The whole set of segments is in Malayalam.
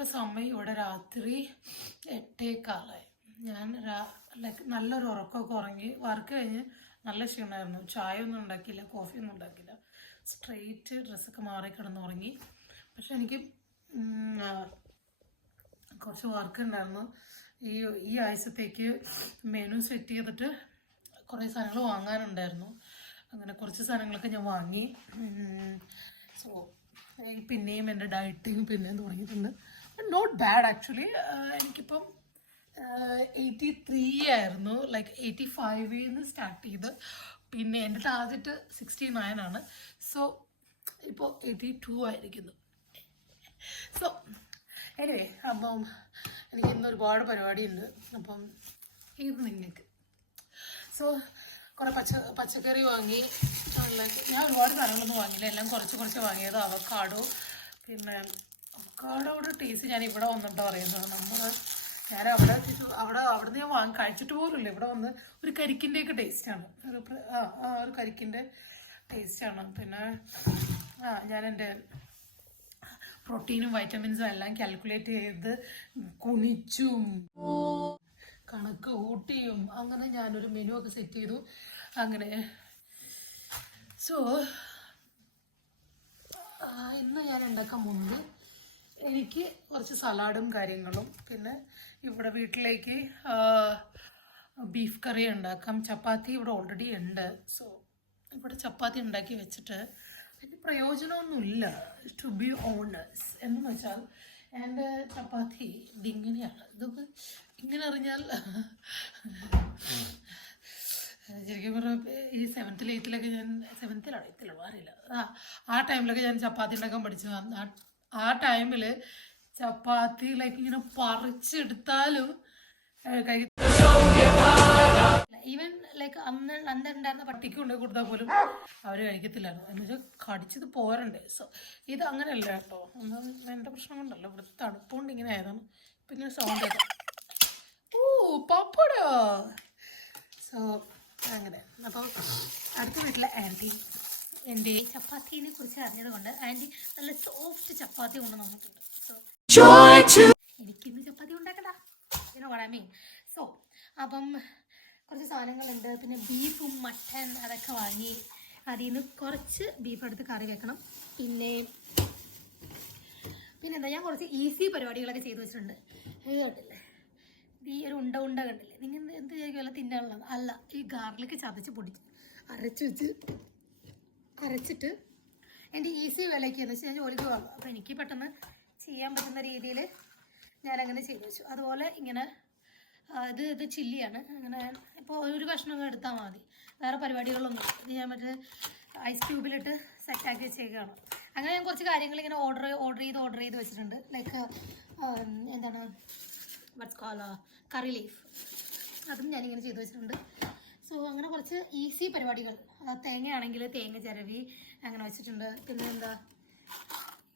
ഇപ്പം സമയം ഇവിടെ രാത്രി 8:15. ഞാൻ ലൈക്ക് നല്ലൊരു ഉറക്കമൊക്കെ ഉറങ്ങി വർക്ക് കഴിഞ്ഞ് നല്ല ക്ഷീണമായിരുന്നു. ചായ ഒന്നും ഉണ്ടാക്കിയില്ല, കോഫിയൊന്നും ഉണ്ടാക്കിയില്ല. സ്ട്രെയിറ്റ് ഡ്രസ്സൊക്കെ മാറി കിടന്നുറങ്ങി. പക്ഷെ എനിക്ക് കുറച്ച് വർക്ക് ഉണ്ടായിരുന്നു. ഈ ആഴ്ചത്തേക്ക് മെനു സെറ്റ് ചെയ്തിട്ട് കുറേ സാധനങ്ങൾ വാങ്ങാനുണ്ടായിരുന്നു. അങ്ങനെ കുറച്ച് സാധനങ്ങളൊക്കെ ഞാൻ വാങ്ങി. സോ പിന്നെയും എൻ്റെ ഡയറ്റിങ് പിന്നെയും തുടങ്ങിയിട്ടുണ്ട്. Not bad actually. എനിക്കിപ്പം 83 ആയിരുന്നു, ലൈക്ക് 85 സ്റ്റാർട്ട് ചെയ്ത്. പിന്നെ എൻ്റെ ടാർഗറ്റ് 69 ആണ്. സോ ഇപ്പോൾ 82 ആയിരിക്കുന്നു. സോ എനിവേ, അപ്പം എനിക്ക് ഇന്ന് ഒരുപാട് പരിപാടിയുണ്ട്. അപ്പം ഇത് നിങ്ങൾക്ക് സോ കുറേ പച്ചക്കറി വാങ്ങി. ഞാൻ ഒരുപാട് സാധനങ്ങളൊന്നും വാങ്ങിയില്ല, എല്ലാം കുറച്ച് വാങ്ങിയത്. അവക്കാഡോ, പിന്നെ അവക്കാഡോയുടെ ടേസ്റ്റ് ഞാൻ ഇവിടെ വന്നിട്ട് പറയുന്നത്. ഞാൻ അവിടുന്ന് ഞാൻ കഴിച്ചിട്ട് പോലുമില്ല. ഇവിടെ വന്ന് ഒരു കരിക്കിൻ്റെയൊക്കെ ടേസ്റ്റാണ്, ഒരു കരിക്കിൻ്റെ ടേസ്റ്റാണ്. പിന്നെ ഞാൻ എൻ്റെ പ്രോട്ടീനും വൈറ്റമിൻസും എല്ലാം കാൽക്കുലേറ്റ് ചെയ്ത് കുനിച്ചും കണക്ക് കൂട്ടിയും അങ്ങനെ ഞാനൊരു മെനു ഒക്കെ സെറ്റ് ചെയ്തു. അങ്ങനെ സോ ഇന്ന് ഞാൻ ഉണ്ടാക്കാൻ പോകുന്നത് എനിക്ക് കുറച്ച് സലാഡും കാര്യങ്ങളും, പിന്നെ ഇവിടെ വീട്ടിലേക്ക് ബീഫ് കറി ഉണ്ടാക്കാം. ചപ്പാത്തി ഇവിടെ ഓൾറെഡി ഉണ്ട്. സോ ഇവിടെ ചപ്പാത്തി ഉണ്ടാക്കി വെച്ചിട്ട് അതിന് പ്രയോജനമൊന്നുമില്ല, ടു ബി ഓണേഴ്സ്. എന്ന് വെച്ചാൽ എൻ്റെ ചപ്പാത്തി ഇതിങ്ങനെയാണ്. ഇതൊക്കെ ഇങ്ങനെ അറിഞ്ഞാൽ ശരിക്കും പറഞ്ഞാൽ ഈ 7th 8th ഞാൻ 7th 8th അറിയില്ല, ആ ടൈമിലൊക്കെ ഞാൻ ചപ്പാത്തി ഉണ്ടാക്കാൻ പഠിച്ചു. ആ ടൈമിൽ ചപ്പാത്തി ലൈക്ക് ഇങ്ങനെ പറിച്ചെടുത്താലും ഈവൻ ലൈക്ക് അന്ന് ഉണ്ടായിരുന്ന പട്ടിക്ക് കൊണ്ടുപോയി കൊടുത്താൽ പോലും അവർ കഴിക്കത്തില്ലായിരുന്നു. എന്നുവെച്ചാൽ കടിച്ചത് പോരണ്ടേ. സോ ഇത് അങ്ങനെയല്ല കേട്ടോ, എൻ്റെ പ്രശ്നം കൊണ്ടല്ലോ, ഇവിടെ തണുപ്പുകൊണ്ട് ഇങ്ങനെ ആയതാണ്. പിന്നെ സൗണ്ട് പപ്പടോ. സോ അങ്ങനെ. അപ്പോൾ അടുത്ത വീട്ടിലെ ആൻറ്റി എൻ്റെ ചപ്പാത്തിനെ കുറിച്ച് അറിഞ്ഞത് കൊണ്ട് ആൻറ്റി നല്ല സോഫ്റ്റ് ചപ്പാത്തി കൊണ്ട് വന്നിട്ടുണ്ട്. സോ എനിക്കിന്ന് ചപ്പാത്തി ഉണ്ടാക്കണ്ട, മീൻ. സോ അപ്പം കുറച്ച് സാധനങ്ങളുണ്ട്. പിന്നെ ബീഫും മട്ടൻ അതൊക്കെ വാങ്ങി. അതിൽ നിന്ന് കുറച്ച് ബീഫ് എടുത്ത് കറി വെക്കണം. പിന്നെന്താ, ഞാൻ കുറച്ച് ഈസി പരിപാടികളൊക്കെ ചെയ്തു വെച്ചിട്ടുണ്ട്. ഇത് കണ്ടില്ലേ, ഈ ഒരു ഉണ്ട കണ്ടില്ലേ? നിങ്ങൾ എന്ത് വിചാരിക്കുമല്ലോ തിന്നാനുള്ളത്? അല്ല, ഈ ഗാർലിക്ക് ചതച്ച് പൊടിച്ച് അരച്ചിട്ട് എൻ്റെ ഈസി വിലയ്ക്ക് എന്ന് വെച്ചാൽ ഞാൻ ജോലിക്ക് പോകാം. അപ്പോൾ എനിക്ക് പെട്ടെന്ന് ചെയ്യാൻ പറ്റുന്ന രീതിയിൽ ഞാനങ്ങനെ ചെയ്തു വെച്ചു. അതുപോലെ ഇങ്ങനെ ഇത് ചില്ലിയാണ്. അങ്ങനെ ഇപ്പോൾ ഒരു കഷ്ണം എടുത്താൽ മതി, വേറെ പരിപാടികളൊന്നും. ഇത് ഞാൻ മറ്റേ ഐസ് ക്യൂബിലിട്ട് സെറ്റാക്കി വെച്ചേക്കാണ്. അങ്ങനെ ഞാൻ കുറച്ച് കാര്യങ്ങൾ ഇങ്ങനെ ഓർഡർ ചെയ്ത് വെച്ചിട്ടുണ്ട്. ലൈക്ക് എന്താണ് കറി ലീഫ്, അതും ഞാനിങ്ങനെ ചെയ്ത് വെച്ചിട്ടുണ്ട്. സോ അങ്ങനെ കുറച്ച് ഈസി പരിപാടികൾ. തേങ്ങയാണെങ്കിൽ തേങ്ങ ചിരവി അങ്ങനെ വെച്ചിട്ടുണ്ട്. പിന്നെ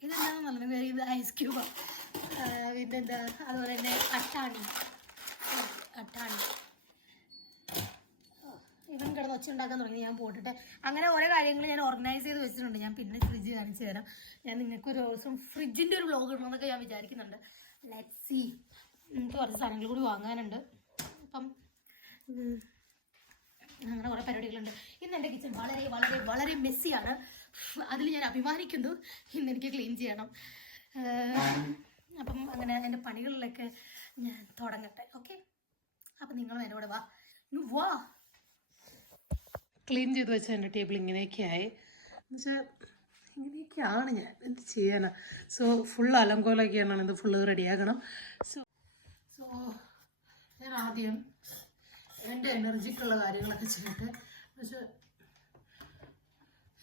ഇതെന്താണെന്ന് നല്ല ഇത് ഐസ് ക്യൂബാണ്. പിന്നെന്താ, അതുപോലെ തന്നെ അട്ടാണി ഇവൻ കിടന്ന് ഒച്ച ഉണ്ടാക്കാൻ തുടങ്ങി. ഞാൻ പോട്ടിട്ട് അങ്ങനെ ഓരോ കാര്യങ്ങൾ ഞാൻ ഓർഗനൈസ് ചെയ്ത് വെച്ചിട്ടുണ്ട്. ഞാൻ പിന്നെ ഫ്രിഡ്ജ് കാണിച്ചു തരാം. ഞാൻ നിങ്ങൾക്ക് ഒരു ദിവസം ഫ്രിഡ്ജിൻ്റെ ഒരു വ്ലോഗ് ഇടണമെന്നൊക്കെ ഞാൻ വിചാരിക്കുന്നുണ്ട്. Let's see. എനിക്ക് കുറച്ച് സാധനങ്ങൾ കൂടി വാങ്ങാനുണ്ട്. അപ്പം അങ്ങനെ കുറേ പരിപാടികളുണ്ട്. ഇന്ന് എൻ്റെ കിച്ചൺ വളരെ വളരെ വളരെ മെസ്സിയാണ്. അതിൽ ഞാൻ അഭിമാനിക്കുന്നു. ഇന്ന് എനിക്ക് ക്ലീൻ ചെയ്യണം. അപ്പം അങ്ങനെ എൻ്റെ പണികളിലൊക്കെ ഞാൻ തുടങ്ങട്ടെ. ഓക്കെ, അപ്പം നിങ്ങളും എന്നോട് വാ. ക്ലീൻ ചെയ്ത് വെച്ചാൽ എൻ്റെ ടേബിൾ ഇങ്ങനെയൊക്കെയായി. എന്നുവെച്ചാൽ ഇങ്ങനെയൊക്കെയാണ് ഞാൻ എന്ത് ചെയ്യാനാ. സോ ഫുൾ അലങ്കോലൊക്കെയാണ്. ഇത് ഫുള്ള് റെഡിയാക്കണം. സോ ഞാൻ ആദ്യം എൻ്റെ എനർജിക്കുള്ള കാര്യങ്ങളൊക്കെ ചെയ്യട്ടെ. എന്നുവെച്ചാൽ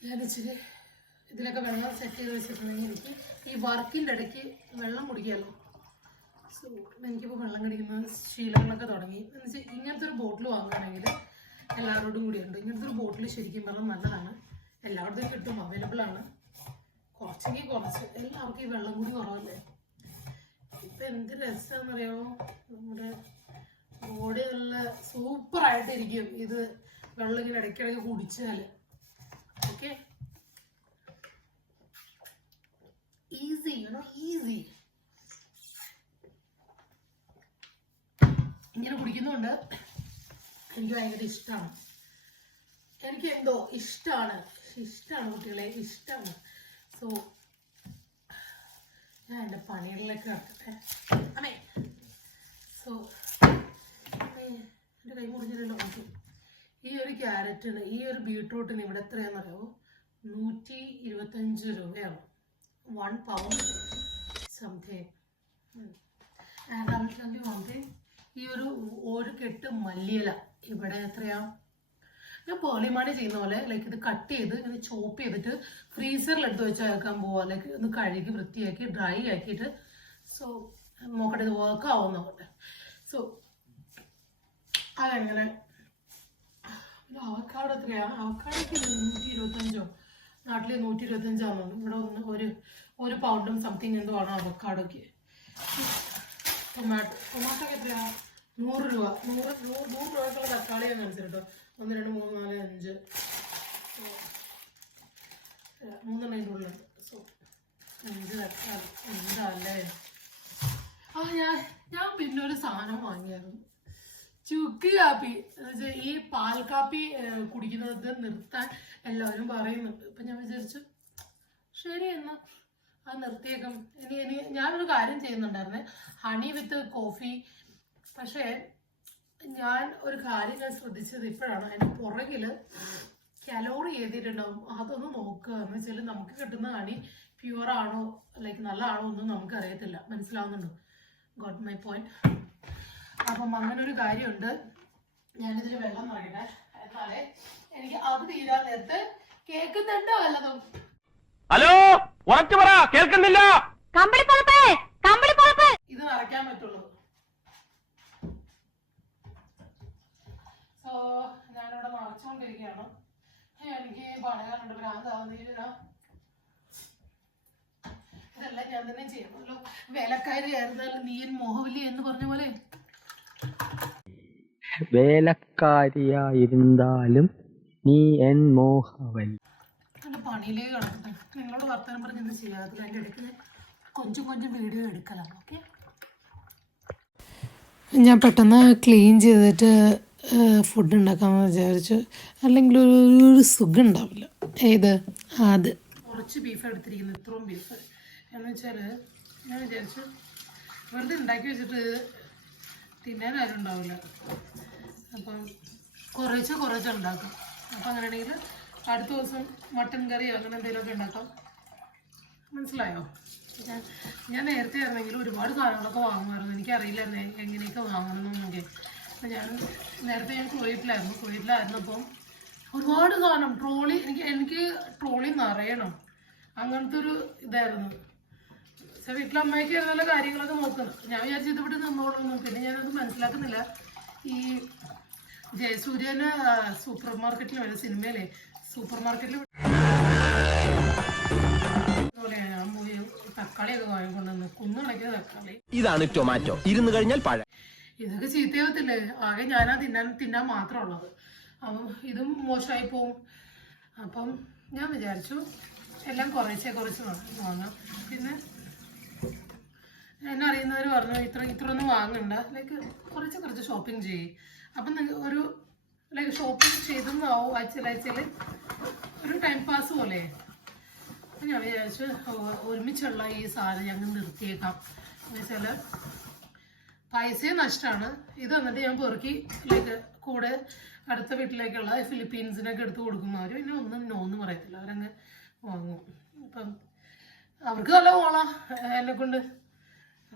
ഞാനിച്ചിരി ഇതിലൊക്കെ വെള്ളം സെറ്റ് ചെയ്ത് വെച്ചിട്ടുണ്ടെങ്കിൽ എനിക്ക് ഈ വർക്കിൻ്റെ ഇടയ്ക്ക് വെള്ളം കുടിക്കാമല്ലോ. സോ എനിക്കിപ്പോൾ വെള്ളം കുടിക്കുന്ന ശീലങ്ങളൊക്കെ തുടങ്ങി. എന്ന് വെച്ചാൽ ഇങ്ങനത്തെ ഒരു ബോട്ടിൽ വാങ്ങുകയാണെങ്കിൽ എല്ലാവരോടും കൂടിയുണ്ട്. ഇങ്ങനത്തെ ഒരു ബോട്ടിൽ ശരിക്കും പറഞ്ഞാൽ നല്ലതാണ്. എല്ലായിടത്തും കിട്ടും, അവൈലബിൾ ആണ്. കുറച്ചെങ്കിൽ കുറച്ച്. എല്ലാവർക്കും ഈ വെള്ളം കൂടി കുറവല്ലേ. ഇപ്പം എന്ത് രസമാണെന്നറിയാമോ, നമ്മുടെ ബോഡി നല്ല സൂപ്പറായിട്ടിരിക്കും ഇത് വെള്ളം ഇങ്ങനെ ഇടയ്ക്കിടയ്ക്ക് കുടിച്ചാൽ. Okay, easy easy. ഇങ്ങനെ കുടിക്കുന്നതുകൊണ്ട് എനിക്ക് ഭയങ്കര ഇഷ്ടമാണ്. എനിക്ക് എന്തോ ഇഷ്ടമാണ് കുട്ടികളെ, ഇഷ്ടമാണ്. സോ ഞാൻ എൻ്റെ പണികളിലേക്ക് നടക്കട്ടെ. അമ്മേ സോ എൻ്റെ കൈ മുറിഞ്ഞില്ലല്ലോ. നോക്കി, ഈ ഒരു ക്യാരറ്റിന്, ഈ ഒരു ബീട്രൂട്ടിന് ഇവിടെ എത്രയാണെന്നറിയാമോ? 125 രൂപയാണ്. 1 pound സംതിങ്. ഈ ഒരു കെട്ട് മല്ലിയില ഇവിടെ എത്രയാ? ഞാൻ പേളിമാണി ചെയ്യുന്ന പോലെ ലൈക്ക് ഇത് കട്ട് ചെയ്ത് ഇങ്ങനെ ചോപ്പ് ചെയ്തിട്ട് ഫ്രീസറിൽ എടുത്ത് വെച്ചാക്കാൻ പോവാ. ലൈക്ക് ഒന്ന് കഴുകി വൃത്തിയാക്കി ഡ്രൈ ആക്കിയിട്ട്. സോ നോക്കട്ടെ ഇത് വർക്ക് ആവും നോക്കട്ടെ. സോ അതെങ്ങനെ അവക്കാട് എത്രയാ? അവക്കാടൊക്കെ 125 നാട്ടിൽ 125 ഇവിടെ ഒരു പൗണ്ടും സംതിങ് എന്തോ ആണ് അവക്കാടൊക്കെ. ടൊമാറ്റോക്ക് എത്രയാ? 100 രൂപ. 100 രൂപയ്ക്കുള്ള തക്കാളിയാണ് അനുസരിട്ടോ. 1 2 3 4 5 3 അതിൻ്റെ ഉള്ളുണ്ട്. സോ 5 തക്കാളി എന്താല്ലേ. ഞാൻ പിന്നെ ഒരു സാധനം വാങ്ങിയായിരുന്നു, ചുക്ക് കാപ്പി. ഈ പാൽ കാപ്പി കുടിക്കുന്നത് നിർത്താൻ എല്ലാവരും പറയുന്നുണ്ട്. അപ്പം ഞാൻ വിചാരിച്ചു ശരി എന്നാ അത് നിർത്തിയേക്കും. ഇനി ഞാനൊരു കാര്യം ചെയ്യുന്നുണ്ടായിരുന്നേ, ഹണി വിത്ത് കോഫി. പക്ഷേ ഞാൻ ഒരു കാര്യം ഞാൻ ശ്രദ്ധിച്ചത് ഇപ്പോഴാണ്, അതിൻ്റെ പുറകിൽ കലോറി എഴുതിയിട്ടുണ്ടാവും. അതൊന്ന് നോക്കുക. എന്ന് വെച്ചാൽ നമുക്ക് കിട്ടുന്ന ഹണി പ്യുവർ ആണോ ലൈക്ക് നല്ലതാണോ ഒന്നും നമുക്ക് അറിയത്തില്ല. മനസ്സിലാവുന്നുണ്ടോ? Got my point. അപ്പം അങ്ങനെ ഒരു കാര്യമുണ്ട്. ഞാനിതിൽ വെള്ളം നിറയട്ടെ, എന്നാലേ എനിക്ക് അത് തീരാൻ നേരത്ത് കേൾക്കുന്നുണ്ടോ വല്ലതും? ഹലോ, ഉറച്ചു പറ, കേൾക്കുന്നില്ല. ഇത് നിറയ്ക്കാൻ പറ്റുള്ളൂ. സോ ഞാനിവിടെ നിറച്ചുകൊണ്ടിരിക്കുകയാണ്. എനിക്ക് പണിയാനുണ്ട്, ഭ്രാന്താവുന്നില്ല. ഇതെല്ലാം ഞാൻ തന്നെ ചെയ്യണമല്ലോ. വേലക്കാരി ആയിരുന്നാലും നീ മോഹവല്ലി എന്ന് പറഞ്ഞ പോലെ. വേലക്കാരിയായിരുന്നാലും നീ എൻ മോഹവല്ലി. എൻ്റെ പണിയിലേക്ക് കിടക്കട്ടെ. നിങ്ങളോട് വർത്തമാനം പറഞ്ഞൊന്നും ചെയ്യാത്തില്ല. അതിൻ്റെ ഇടയ്ക്ക് കൊഞ്ചും വീഡിയോ എടുക്കലാണ്. ഓക്കെ, ഞാൻ പെട്ടെന്ന് ക്ലീൻ ചെയ്തിട്ട് ഫുഡ് ഉണ്ടാക്കാമെന്ന് വിചാരിച്ചു. അല്ലെങ്കിൽ ഒരു സുഖം ഉണ്ടാവില്ല. അത് കുറച്ച് ബീഫ് എടുത്തിരിക്കുന്നത്, ഇത്രയും ബീഫ് എന്ന് വെച്ചാൽ ഞാൻ വിചാരിച്ചു വെറുതെ ഉണ്ടാക്കി വെച്ചിട്ട് തിന്നാൻ ആരും ഉണ്ടാവില്ല. അപ്പം കുറച്ച് ഉണ്ടാക്കും. അപ്പം അങ്ങനെയാണെങ്കിൽ അടുത്ത ദിവസം മട്ടൻ കറിയോ അങ്ങനെ എന്തെങ്കിലുമൊക്കെ ഉണ്ടാക്കാം. മനസ്സിലായോ? ഞാൻ നേരത്തെ ആയിരുന്നെങ്കിൽ ഒരുപാട് സാധനങ്ങളൊക്കെ വാങ്ങുമായിരുന്നു. എനിക്കറിയില്ലായിരുന്നു എങ്ങനെയൊക്കെ വാങ്ങണമെന്നൊക്കെ. അപ്പം നേരത്തെ ഞാൻ കുവൈറ്റിലായിരുന്നപ്പം ഒരുപാട് സാധനം എനിക്ക് ട്രോളി നിറയണം, അങ്ങനത്തെ ഒരു ഇതായിരുന്നു. പക്ഷെ വീട്ടിലമ്മയ്ക്ക് നല്ല കാര്യങ്ങളൊക്കെ നോക്കുന്നത്. ഞാൻ വിചാരിച്ചു ഇതിവിടെ നിന്നോളൂ. പിന്നെ ഞാനത് മനസ്സിലാക്കുന്നില്ല. ഈ ജയസൂര്യന് സൂപ്പർ മാർക്കറ്റിൽ വരെ സിനിമയിലെ സൂപ്പർ മാർക്കറ്റിൽ ഞാൻ പോയി തക്കാളിയൊക്കെ വാങ്ങിക്കൊണ്ടുവന്ന് കുന്നുണക്കിയ തക്കാളി. ഇതാണ് ടൊമാറ്റോ. ഇരുന്ന് കഴിഞ്ഞാൽ പഴം. ഇതൊക്കെ ചീത്തയാവത്തില്ലേ? ആകെ ഞാനാ തിന്നാൻ മാത്രമുള്ളത്. അപ്പം ഇതും മോശമായി പോവും. അപ്പം ഞാൻ വിചാരിച്ചു എല്ലാം കുറച്ച് വാങ്ങാം. പിന്നെ എന്നെ അറിയുന്നവർ പറഞ്ഞു ഇത്രയൊന്നും വാങ്ങണ്ട, ലൈക്ക് കുറച്ച് ഷോപ്പിംഗ് ചെയ്യും. അപ്പം ഒരു ലൈക്ക് ഷോപ്പിംഗ് ചെയ്തെന്നാവും ആഴ്ചയിൽ ഒരു ടൈം പാസ് പോലെ. അപ്പം ഞാൻ വിചാരിച്ചു ഒരുമിച്ചുള്ള ഈ സാധനം ഞങ്ങൾ നിർത്തിയേക്കാം. എന്ന് വെച്ചാൽ പൈസയും നഷ്ടമാണ്. ഇത് എന്നിട്ട് ഞാൻ പെറുക്കി ലൈക്ക് കൂടെ അടുത്ത വീട്ടിലേക്കുള്ള ഫിലിപ്പീൻസിനൊക്കെ എടുത്ത് കൊടുക്കുന്നവർ പിന്നെ ഒന്നും പറയത്തില്ല, അവരങ്ങ് വാങ്ങും. അപ്പം അവർക്ക് നല്ല പോളാം എന്നെക്കൊണ്ട്.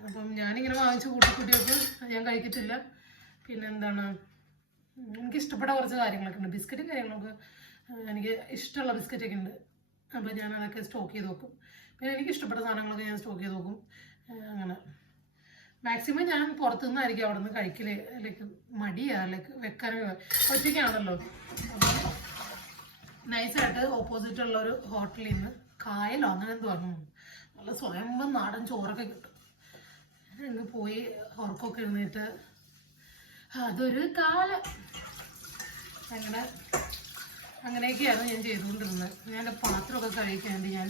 അപ്പം ഞാനിങ്ങനെ വാങ്ങിച്ച് കൂട്ടിയൊക്കെ ഞാൻ കഴിക്കത്തില്ല. പിന്നെ എന്താണ്, എനിക്കിഷ്ടപ്പെട്ട കുറച്ച് കാര്യങ്ങളൊക്കെ ഉണ്ട്. ബിസ്ക്കറ്റും കാര്യങ്ങളൊക്കെ എനിക്ക് ഇഷ്ടമുള്ള ബിസ്ക്കറ്റൊക്കെ ഉണ്ട്. അപ്പോൾ ഞാൻ അതൊക്കെ സ്റ്റോക്ക് ചെയ്ത് വെക്കും. പിന്നെ എനിക്കിഷ്ടപ്പെട്ട സാധനങ്ങളൊക്കെ ഞാൻ സ്റ്റോക്ക് ചെയ്ത് വെക്കും. അങ്ങനെ മാക്സിമം ഞാൻ പുറത്തുനിന്നായിരിക്കും അവിടെ നിന്ന് കഴിക്കൽ. ലൈക്ക് മടിയാണ് ലൈക്ക് വെക്കാനൊക്കെ, ഒറ്റയ്ക്കാണല്ലോ. അപ്പം നൈസായിട്ട് ഓപ്പോസിറ്റുള്ള ഒരു ഹോട്ടലിൽ നിന്ന് കായലോ അങ്ങനെ എന്ത് പറഞ്ഞു നല്ല സ്വയംഭം നാടൻ ചോറൊക്കെ കിട്ടും. അങ്ങ് പോയി ഉറക്കമൊക്കെ എഴുന്നേറ്റ് അതൊരു കാലം. അങ്ങനെയൊക്കെയാണ് ഞാൻ ചെയ്തുകൊണ്ടിരുന്നത്. ഞാൻ പാത്രമൊക്കെ കഴിക്കാൻ വേണ്ടി ഞാൻ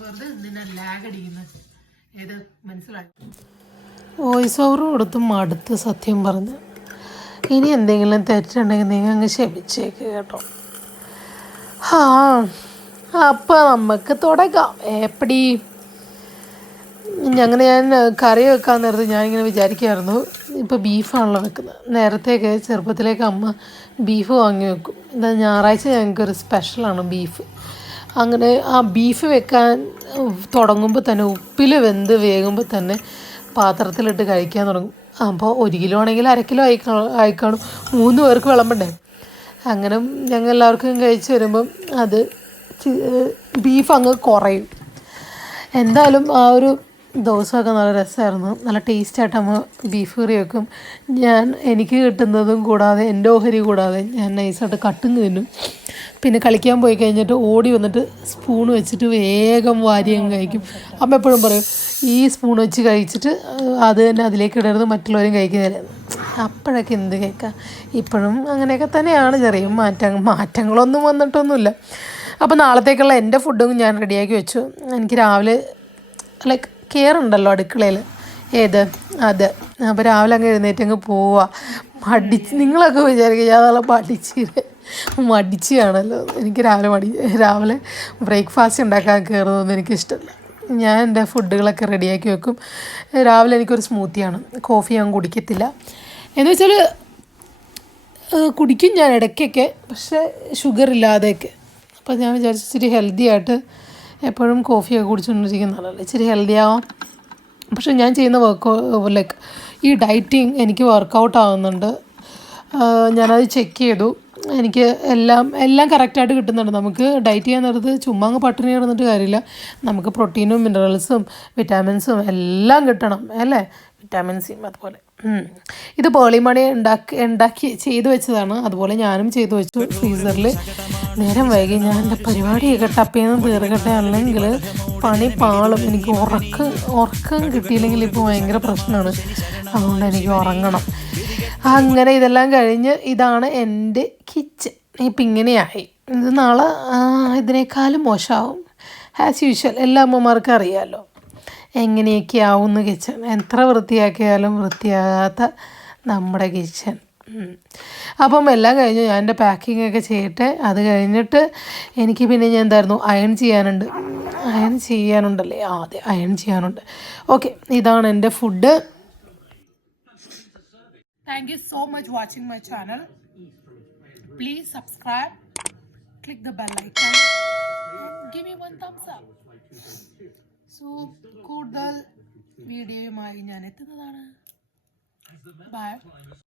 വെറുതെ എന്തിനാ ലാഗ് അടിക്കുന്നത്. മനസ്സിലായി. വോയിസ് ഓവർ കൊടുത്തും മടുത്ത് സത്യം പറഞ്ഞ്. ഇനി എന്തെങ്കിലും തെറ്റുണ്ടെങ്കിൽ നിങ്ങൾ അങ്ങ് ക്ഷമിച്ചേക്ക് കേട്ടോ. ആ അപ്പം നമുക്ക് തുടങ്ങാം. എപ്പടി അങ്ങനെ ഞാൻ കറി വെക്കാൻ നേരത്ത് ഞാനിങ്ങനെ വിചാരിക്കുമായിരുന്നു, ഇപ്പോൾ ബീഫാണല്ലോ വെക്കുന്നത്. നേരത്തെയൊക്കെ ചെറുപ്പത്തിലേക്ക് അമ്മ ബീഫ് വാങ്ങി വെക്കും. എന്താ ഞായറാഴ്ച ഞങ്ങൾക്കൊരു സ്പെഷ്യലാണ് ബീഫ്. അങ്ങനെ ആ ബീഫ് വെക്കാൻ തുടങ്ങുമ്പോൾ തന്നെ ഉപ്പിൽ വെന്ത് വേകുമ്പോൾ തന്നെ പാത്രത്തിലിട്ട് കഴിക്കാൻ തുടങ്ങും. അപ്പോൾ 1 കിലോ ആണെങ്കിൽ 1/2 കിലോ ആയിക്കാണും. 3 പേർക്ക് വിളമ്പണ്ടേ. അങ്ങനെ ഞങ്ങൾ എല്ലാവർക്കും കഴിച്ച് വരുമ്പം അത് ബീഫ് അങ്ങ് കുറയും. എന്തായാലും ആ ഒരു ദിവസമൊക്കെ നല്ല രസമായിരുന്നു. നല്ല ടേസ്റ്റായിട്ട് അമ്മ ബീഫ് കറി വെക്കും. എനിക്ക് കിട്ടുന്നതും കൂടാതെ എൻ്റെ ഓഹരി കൂടാതെ ഞാൻ നൈസായിട്ട് കട്ടുങ്ങ് തിന്നും. പിന്നെ കളിക്കാൻ പോയി കഴിഞ്ഞിട്ട് ഓടി വന്നിട്ട് സ്പൂൺ വെച്ചിട്ട് വേഗം വാരിയും കഴിക്കും. അമ്മ എപ്പോഴും പറയും, ഈ സ്പൂൺ വെച്ച് കഴിച്ചിട്ട് അത് തന്നെ അതിലേക്ക് ഇടരുത്, മറ്റുള്ളവരും കഴിക്കുന്നില്ല. അപ്പോഴൊക്കെ എന്ത് കേൾക്കാം. ഇപ്പോഴും അങ്ങനെയൊക്കെ തന്നെയാണ്. ചെറിയ മാറ്റങ്ങളൊന്നും വന്നിട്ടൊന്നുമില്ല. അപ്പോൾ നാളത്തേക്കുള്ള എൻ്റെ ഫുഡും ഞാൻ റെഡിയാക്കി വെച്ചു. എനിക്ക് രാവിലെ ലൈക്ക് കെയർ ഉണ്ടല്ലോ അടുക്കളയിൽ, അത് അപ്പോൾ രാവിലെ അങ്ങ് എഴുന്നേറ്റങ്ങ് പോവുക. നിങ്ങളൊക്കെ വിചാരിക്കുക ഞാൻ നല്ല മടിച്ചാണല്ലോ. എനിക്ക് രാവിലെ ബ്രേക്ക്ഫാസ്റ്റ് ഉണ്ടാക്കാൻ കയറുന്നതൊന്നും എനിക്കിഷ്ടമല്ല. ഞാൻ എൻ്റെ ഫുഡുകളൊക്കെ റെഡിയാക്കി വെക്കും. രാവിലെ എനിക്കൊരു സ്മൂത്തിയാണ്. കോഫി ഞാൻ കുടിക്കത്തില്ല. എന്ന് വെച്ചാൽ കുടിക്കും ഞാൻ ഇടയ്ക്കൊക്കെ, പക്ഷേ ഷുഗർ ഇല്ലാതെയൊക്കെ. അപ്പോൾ ഞാൻ വിചാരിച്ചു ഇച്ചിരി ഹെൽത്തി ആയിട്ട് എപ്പോഴും കോഫിയൊക്കെ കുടിച്ചുകൊണ്ടിരിക്കുന്ന ആളല്ലേ, ഇച്ചിരി ഹെൽത്തി ആവാം. പക്ഷെ ഞാൻ ചെയ്യുന്ന ലൈക്ക് ഈ ഡയറ്റിങ് എനിക്ക് വർക്കൗട്ട് ആവുന്നുണ്ട്. ഞാനത് ചെക്ക് ചെയ്തു. എനിക്ക് എല്ലാം കറക്റ്റായിട്ട് കിട്ടുന്നുണ്ട്. നമുക്ക് ഡയറ്റ് ചെയ്യാൻ നേരത്ത് ചുമ്മാ അങ്ങ് പട്ടിണി കിടന്നിട്ട് കാര്യമില്ല. നമുക്ക് പ്രോട്ടീനും മിനറൽസും വിറ്റാമിൻസും എല്ലാം കിട്ടണം അല്ലേ, വിറ്റാമിൻ സിയും അതുപോലെ. ഇത് പേളി മണി ഉണ്ടാക്കി ചെയ്തു വെച്ചതാണ്. അതുപോലെ ഞാനും ചെയ്തു വെച്ചു ഫ്രീസറിൽ. നേരം വൈകി ഞാൻ എൻ്റെ പരിപാടിയൊക്കെ ടപ്പേന്ന് തീർക്കട്ടെ, അല്ലെങ്കിൽ പണി പാളും. എനിക്ക് ഉറക്കം കിട്ടിയില്ലെങ്കിൽ ഇപ്പോൾ ഭയങ്കര പ്രശ്നമാണ്. അതുകൊണ്ട് എനിക്ക് ഉറങ്ങണം. അങ്ങനെ ഇതെല്ലാം കഴിഞ്ഞ് ഇതാണ് എൻ്റെ കിച്ചൺ. ഇപ്പം ഇങ്ങനെയായി. ഇത് നാളെ ഇതിനേക്കാളും മോശമാവും. ആസ് യൂഷ്വൽ എല്ലാ അമ്മമാർക്കും അറിയാമല്ലോ എങ്ങനെയൊക്കെ ആവുമെന്ന് കിച്ചൺ. എത്ര വൃത്തിയാക്കിയാലും വൃത്തിയാകാത്ത നമ്മുടെ കിച്ചൺ. അപ്പം എല്ലാം കഴിഞ്ഞ് ഞാൻ എൻ്റെ പാക്കിങ്ങൊക്കെ ചെയ്യട്ടെ. അത് കഴിഞ്ഞിട്ട് എനിക്ക് പിന്നെ ഞാൻ എന്തായിരുന്നു അയൺ ചെയ്യാനുണ്ടല്ലേ. അതെ, അയൺ ചെയ്യാനുണ്ട്. ഓക്കെ, ഇതാണ് എൻ്റെ food. Thank you so much watching my channel. Please subscribe, click the bell icon and give me one thumbs up. So കൂടുതൽ വീഡിയോയുമായി ഞാൻ എത്തുന്നതാണ്. Bye.